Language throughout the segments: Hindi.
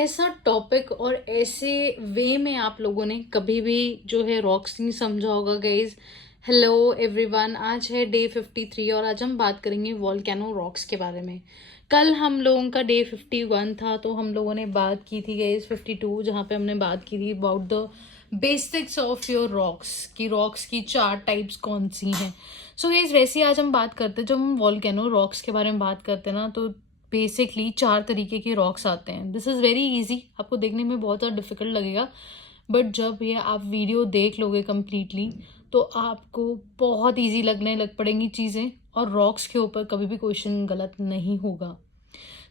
ऐसा टॉपिक और ऐसे वे में आप लोगों ने कभी भी जो है रॉक्स नहीं समझा होगा गाइज। हेलो एवरीवन, आज है डे 53 और आज हम बात करेंगे वॉल्केनो रॉक्स के बारे में। कल हम लोगों का डे 51 था, तो हम लोगों ने बात की थी गाइज 52, जहाँ पे हमने बात की थी about the basics of your rocks की रॉक्स की 4 टाइप्स कौन सी हैं। सो गाइज वैसे ही आज हम बात करते हैं, जब हम वॉल्केनो रॉक्स के बारे में बात करते हैं ना, तो बेसिकली 4 तरीके के रॉक्स आते हैं। दिस इज़ वेरी इजी, आपको देखने में बहुत ज़्यादा डिफिकल्ट लगेगा, बट जब ये आप वीडियो देख लोगे कम्प्लीटली तो आपको बहुत इजी लगने लग पड़ेंगी चीज़ें, और रॉक्स के ऊपर कभी भी क्वेश्चन गलत नहीं होगा।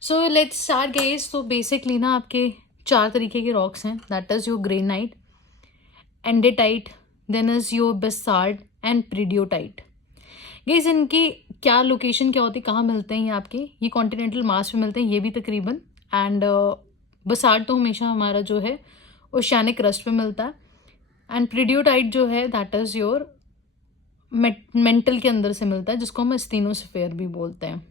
So let's start guys. तो बेसिकली ना आपके 4 तरीके के रॉक्स हैं, that is your granite, andesite, then is your basalt and peridotite. Guys इनकी क्या लोकेशन क्या होती है, कहाँ मिलते हैं ये आपके, ये कॉन्टिनेंटल मार्स में मिलते हैं ये भी तकरीबन, एंड बसाल्ट तो हमेशा हमारा जो है ओशियानिक क्रस्ट पे मिलता है, एंड प्रीडियोटाइट जो है दैट इज़ योर मेंटल के अंदर से मिलता है, जिसको हम स्टीनोस्फेयर भी बोलते हैं।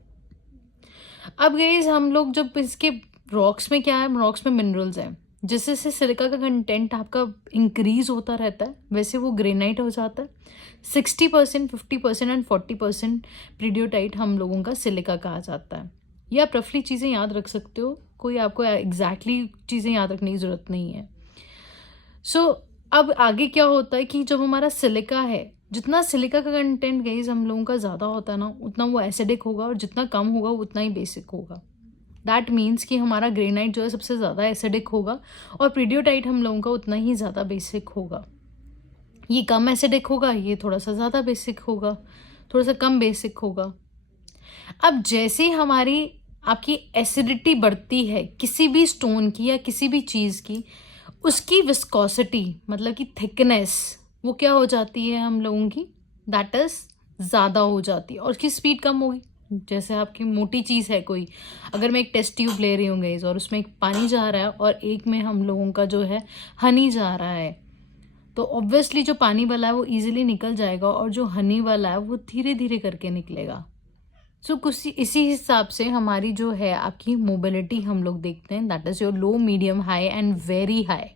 अब गाइस हम लोग जब इसके रॉक्स में क्या है, रॉक्स में मिनरल्स हैं, जैसे जैसे सिलिका का कंटेंट आपका इंक्रीज होता रहता है वैसे वो ग्रेनाइट हो जाता है। 60%, 50% एंड 40% प्रीडियोटाइट हम लोगों का सिलिका कहा जाता है। ये आप रफली चीज़ें याद रख सकते हो, कोई आपको एग्जैक्टली चीज़ें याद रखने की ज़रूरत नहीं है। सो अब आगे क्या होता है कि जब हमारा सिलिका है, जितना सिलिका का कंटेंट गाइस हम लोगों का ज़्यादा होता है ना, उतना वो एसिडिक होगा, और जितना कम होगा उतना ही बेसिक होगा। दैट मीन्स कि हमारा ग्रेनाइट जो है सबसे ज़्यादा एसिडिक होगा, और प्रीडियोटाइट हम लोगों का उतना ही ज़्यादा बेसिक होगा। ये कम एसिडिक होगा, ये थोड़ा सा ज़्यादा बेसिक होगा, थोड़ा सा कम बेसिक होगा। अब जैसे हमारी आपकी एसिडिटी बढ़ती है किसी भी स्टोन की या किसी भी चीज़ की, उसकी विस्कोसिटी मतलब कि थिकनेस वो क्या हो जाती है हम लोगों की, दैट इज़ ज़्यादा हो जाती है, और उसकी स्पीड कम होगी। जैसे आपकी मोटी चीज़ है कोई, अगर मैं एक टेस्ट ट्यूब ले रही हूँ गाइस और उसमें एक पानी जा रहा है और एक में हम लोगों का जो है हनी जा रहा है, तो ऑब्वियसली जो पानी वाला है वो इजीली निकल जाएगा, और जो हनी वाला है वो धीरे धीरे करके निकलेगा। सो कुछ इसी हिसाब से हमारी जो है आपकी मोबिलिटी हम लोग देखते हैं, that is your low, medium, high and very high.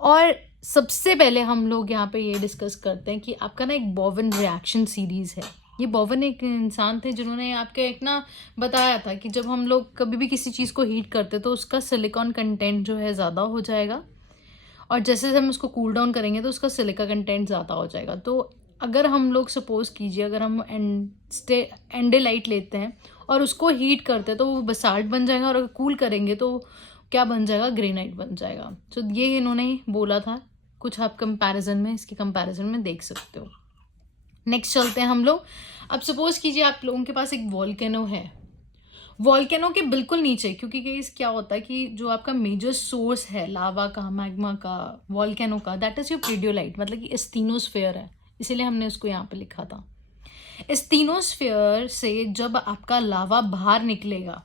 और सबसे पहले हम लोग यहाँ पे ये डिस्कस करते हैं कि आपका ना एक बोवन रिएक्शन सीरीज़ है। ये बोवन एक इंसान थे जिन्होंने आपके एक ना बताया था कि जब हम लोग कभी भी किसी चीज़ को हीट करते तो उसका सिलिकॉन कंटेंट जो है ज़्यादा हो जाएगा, और जैसे जैसे हम उसको कूल डाउन करेंगे तो उसका सिलिका कंटेंट ज़्यादा हो जाएगा। तो अगर हम लोग सपोज कीजिए, अगर हम एंडेलाइट लेते हैं और उसको हीट करते हैं तो वो बसाल्ट बन जाएगा, और अगर कूल करेंगे तो क्या बन जाएगा, ग्रेनाइट बन जाएगा। तो ये इन्होंने बोला था, कुछ आप कंपैरिजन में इसके कंपैरिजन में देख सकते हो। नेक्स्ट चलते हैं हम लोग। अब सपोज कीजिए आप लोगों के पास एक वॉल्केनो है, वॉल्केनो के बिल्कुल नीचे, क्योंकि गाइस क्या होता है कि जो आपका मेजर सोर्स है लावा का, मैग्मा का, वॉल्केनो का, दैट इज योर प्रीडियोलाइट, मतलब कि स्टीनोस्फेयर है, इसीलिए हमने उसको यहाँ पे लिखा था। स्टीनोस्फेयर से जब आपका लावा बाहर निकलेगा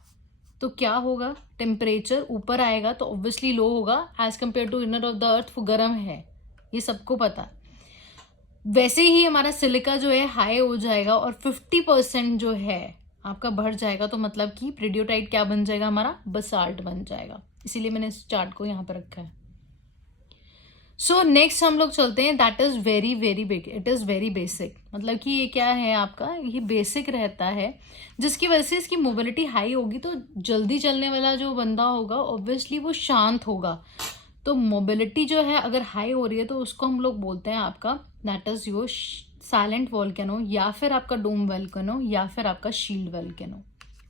तो क्या होगा, टेम्परेचर ऊपर आएगा तो ऑब्वियसली लो होगा as compare to inner of the earth, वो गर्म है, ये सबको पता है। वैसे ही हमारा सिलिका जो है हाई हो जाएगा और 50% जो है आपका बढ़ जाएगा, तो मतलब कि प्रीडियोटाइट क्या बन जाएगा, हमारा बसाल्ट बन जाएगा। इसीलिए मैंने इस चार्ट को यहाँ पर रखा है। सो नेक्स्ट हम लोग चलते हैं, that is very very big, it is very basic, मतलब कि ये क्या है आपका, ये बेसिक रहता है, जिसकी वजह से इसकी मोबिलिटी हाई होगी, तो जल्दी चलने वाला जो बंदा होगा ऑब्वियसली वो शांत होगा। तो मोबिलिटी जो है अगर हाई हो रही है तो उसको हम लोग बोलते हैं आपका, that is your silent volcano, या फिर आपका डोम वॉल्केनो, या फिर आपका शील्ड वॉल्केनो।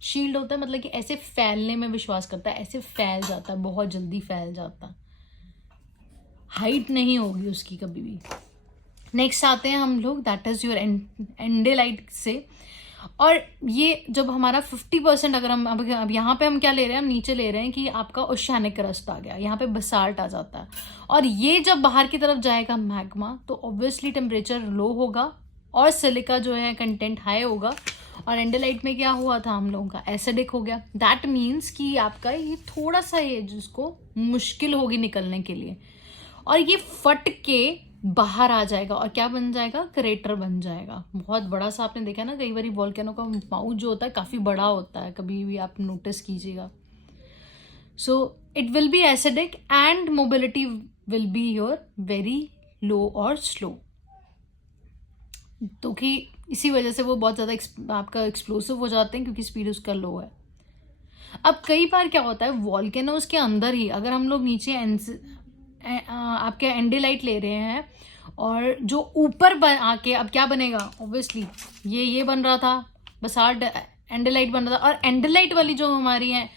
शील्ड होता है मतलब कि ऐसे फैलने में विश्वास करता है, ऐसे फैल जाता है, बहुत जल्दी फैल जाता है, हाइट नहीं होगी उसकी कभी भी। नेक्स्ट आते हैं हम लोग, दैट इज योर एंडेलाइट से, और ये जब हमारा 50%, अगर हम अब यहाँ पे हम क्या ले रहे हैं, हम नीचे ले रहे हैं कि आपका ओशियानिक क्रस्ट आ गया, यहाँ पे बसाल्ट आ जाता है, और ये जब बाहर की तरफ जाएगा मैग्मा, तो ऑब्वियसली टेम्परेचर लो होगा और सिलिका जो है कंटेंट हाई होगा, और एंडेलाइट में क्या हुआ था हम लोगों का, एसिडिक हो गया। दैट मीन्स कि आपका ये थोड़ा सा है जिसको मुश्किल होगी निकलने के लिए, और ये फट के बाहर आ जाएगा और क्या बन जाएगा, क्रेटर बन जाएगा, बहुत बड़ा सा। आपने देखा ना कई बार वॉल्केनो का माउथ जो होता है काफ़ी बड़ा होता है, कभी भी आप नोटिस कीजिएगा। So it will be acidic and mobility will be your very low और स्लो। तो कि इसी वजह से वो बहुत ज़्यादा आपका एक्सप्लोसिव हो जाते हैं, क्योंकि स्पीड उसका लो है। अब कई बार क्या होता है, वॉल्केनोज के अंदर ही अगर हम लोग नीचे आपके एंडेलाइट ले रहे हैं, और जो ऊपर आके अब क्या बनेगा, ऑब्वियसली ये बन रहा था, बसाल्ट एंडेलाइट बन रहा था, और एंडेलाइट वाली जो हमारी है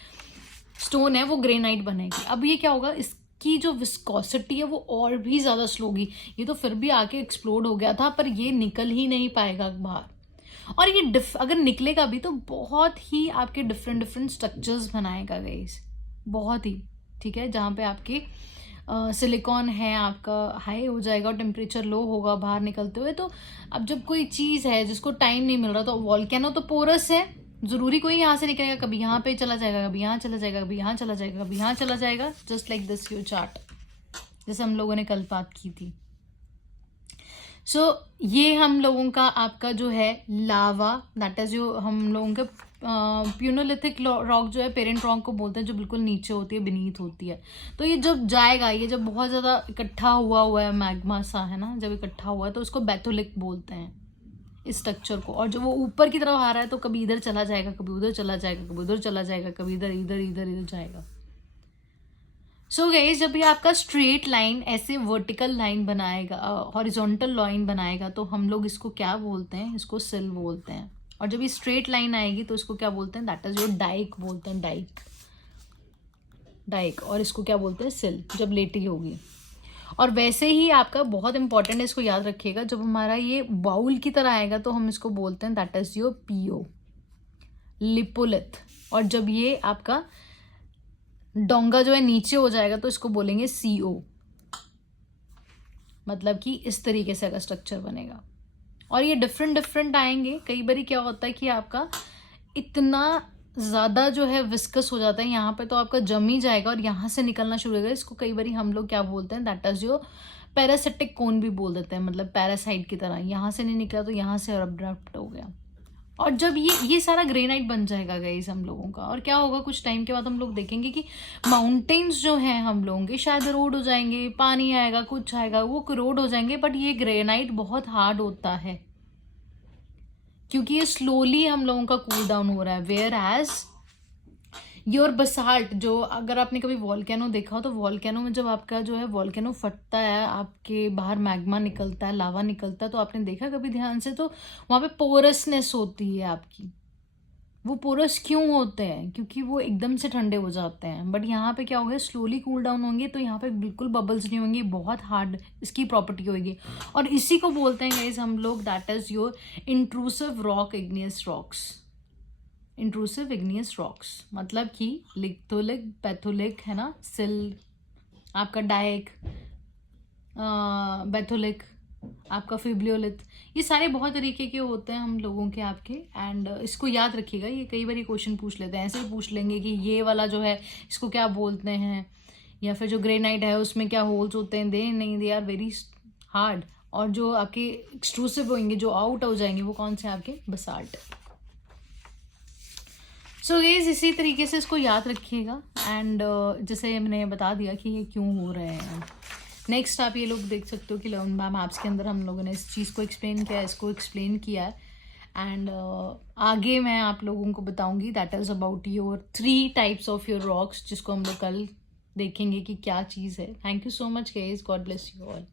स्टोन है वो ग्रेनाइट बनेगी। अब ये क्या होगा, इसकी जो विस्कोसिटी है वो और भी ज़्यादा स्लो होगी। ये तो फिर भी आके एक्सप्लोड हो गया था, पर ये निकल ही नहीं पाएगा बाहर। और ये अगर निकलेगा भी तो बहुत ही आपके डिफरेंट स्ट्रक्चर्स बनाएगा गाइस, बहुत ही, ठीक है। जहाँ पे आपके सिलिकॉन है आपका हाई हो जाएगा और टेम्परेचर लो होगा बाहर निकलते हुए। तो अब जब कोई चीज़ है जिसको टाइम नहीं मिल रहा, तो वॉल्केनो तो पोरस है, ज़रूरी कोई यहाँ से निकलेगा, कभी यहाँ पे चला जाएगा, कभी यहाँ चला जाएगा, कभी यहाँ चला जाएगा, कभी यहाँ चला जाएगा, just like this your chart, जैसे हम लोगों ने कल बात की थी। सो ये हम लोगों का आपका जो है लावा, दैट इज जो हम लोगों के प्यूनोलिथिक रॉक जो है पेरेंट रॉक को बोलते हैं, जो बिल्कुल नीचे होती है, बीनीथ होती है। तो ये जब जाएगा, ये जब बहुत ज़्यादा इकट्ठा हुआ है, मैग्मा सा है ना, जब इकट्ठा हुआ है तो उसको बैथोलिक बोलते हैं इस स्ट्रक्चर को। और जब वो ऊपर की तरफ आ रहा है तो कभी इधर चला जाएगा, कभी उधर चला जाएगा, कभी उधर चला जाएगा, कभी इधर इधर इधर इधर जाएगा। सो गाइस, जब ये आपका स्ट्रेट लाइन ऐसे वर्टिकल लाइन बनाएगा, हॉरिजॉन्टल लाइन बनाएगा, तो हम लोग इसको क्या बोलते हैं, इसको सिल बोलते हैं। और जब ये स्ट्रेट लाइन आएगी तो इसको क्या बोलते हैं, दैट इज योर डाइक बोलते हैं, डाइक। और इसको क्या बोलते हैं, सिल, जब लेटी होगी। और वैसे ही आपका बहुत इंपॉर्टेंट है, इसको याद रखिएगा, जब हमारा ये बाउल की तरह आएगा तो हम इसको बोलते हैं दैट इज योर पीओ, लिपोलिथ। और जब ये आपका डोंगा जो है नीचे हो जाएगा तो इसको बोलेंगे सीओ, मतलब कि इस तरीके से अगर स्ट्रक्चर बनेगा। और ये डिफरेंट आएंगे। कई बार क्या होता है कि आपका इतना ज़्यादा जो है विस्कस हो जाता है, यहाँ पे तो आपका जम ही जाएगा और यहाँ से निकलना शुरू होगा। इसको कई बार हम लोग क्या बोलते हैं, दैट इज जो पैरासिटिक कोन भी बोल देते हैं, मतलब पैरासाइट की तरह, यहाँ से नहीं निकला तो यहाँ से अब्रप्ट हो गया। और जब ये सारा ग्रेनाइट बन जाएगा गाइस हम लोगों का, और क्या होगा, कुछ टाइम के बाद हम लोग देखेंगे कि माउंटेन्स जो हैं हम लोगों के शायद रोड हो जाएंगे, पानी आएगा, कुछ आएगा, वो रोड हो जाएंगे। बट ये ग्रेनाइट बहुत हार्ड होता है, क्योंकि ये स्लोली हम लोगों का कूल डाउन हो रहा है। वेयर एज योर बसाल्ट, जो अगर आपने कभी वॉल्केनो देखा हो, तो वॉल्केनो में जब आपका जो है वॉल्केनो फटता है, आपके बाहर मैग्मा निकलता है, लावा निकलता है, तो आपने देखा कभी ध्यान से, तो वहाँ पे पोरसनेस होती है आपकी। वो पोरस क्यों होते हैं, क्योंकि वो एकदम से ठंडे हो जाते हैं। बट यहाँ पे क्या होगा, स्लोली कूल डाउन होंगे, तो यहाँ पे बिल्कुल बबल्स नहीं होंगे, बहुत हार्ड इसकी प्रॉपर्टी होगी। और इसी को बोलते हैं गाइस हम लोग, that is your intrusive rock igneous rocks. Intrusive igneous rocks मतलब कि लिथोलिक, पैथोलिक है ना, सिल, आपका डाइक, बैथोलिक, आपका फिब्लियोलिथ, ये सारे बहुत तरीके के होते हैं हम लोगों के आपके। एंड इसको याद रखिएगा, ये कई बार क्वेश्चन पूछ लेते हैं, ऐसे ही पूछ लेंगे कि ये वाला जो है इसको क्या बोलते हैं, या फिर जो ग्रेनाइट है उसमें क्या होल्स होते हैं, दे आर वेरी हार्ड। और जो आपके एक्सट्रूसिव होंगे, जो आउट हो जाएंगे, वो कौन से आपके, बसाल्ट। सो गाइस, इसी तरीके से इसको याद रखिएगा। एंड जैसे मैंने बता दिया कि ये क्यों हो रहे हैं। नेक्स्ट आप ये लोग देख सकते हो कि लर्न बाय मैप्स के अंदर हम लोगों ने इस चीज़ को एक्सप्लेन किया है, इसको एक्सप्लेन किया है। एंड आगे मैं आप लोगों को बताऊंगी, that is about your 3 types of your rocks, जिसको हम लोग कल देखेंगे कि क्या चीज़ है। Thank you so much guys, God bless you all.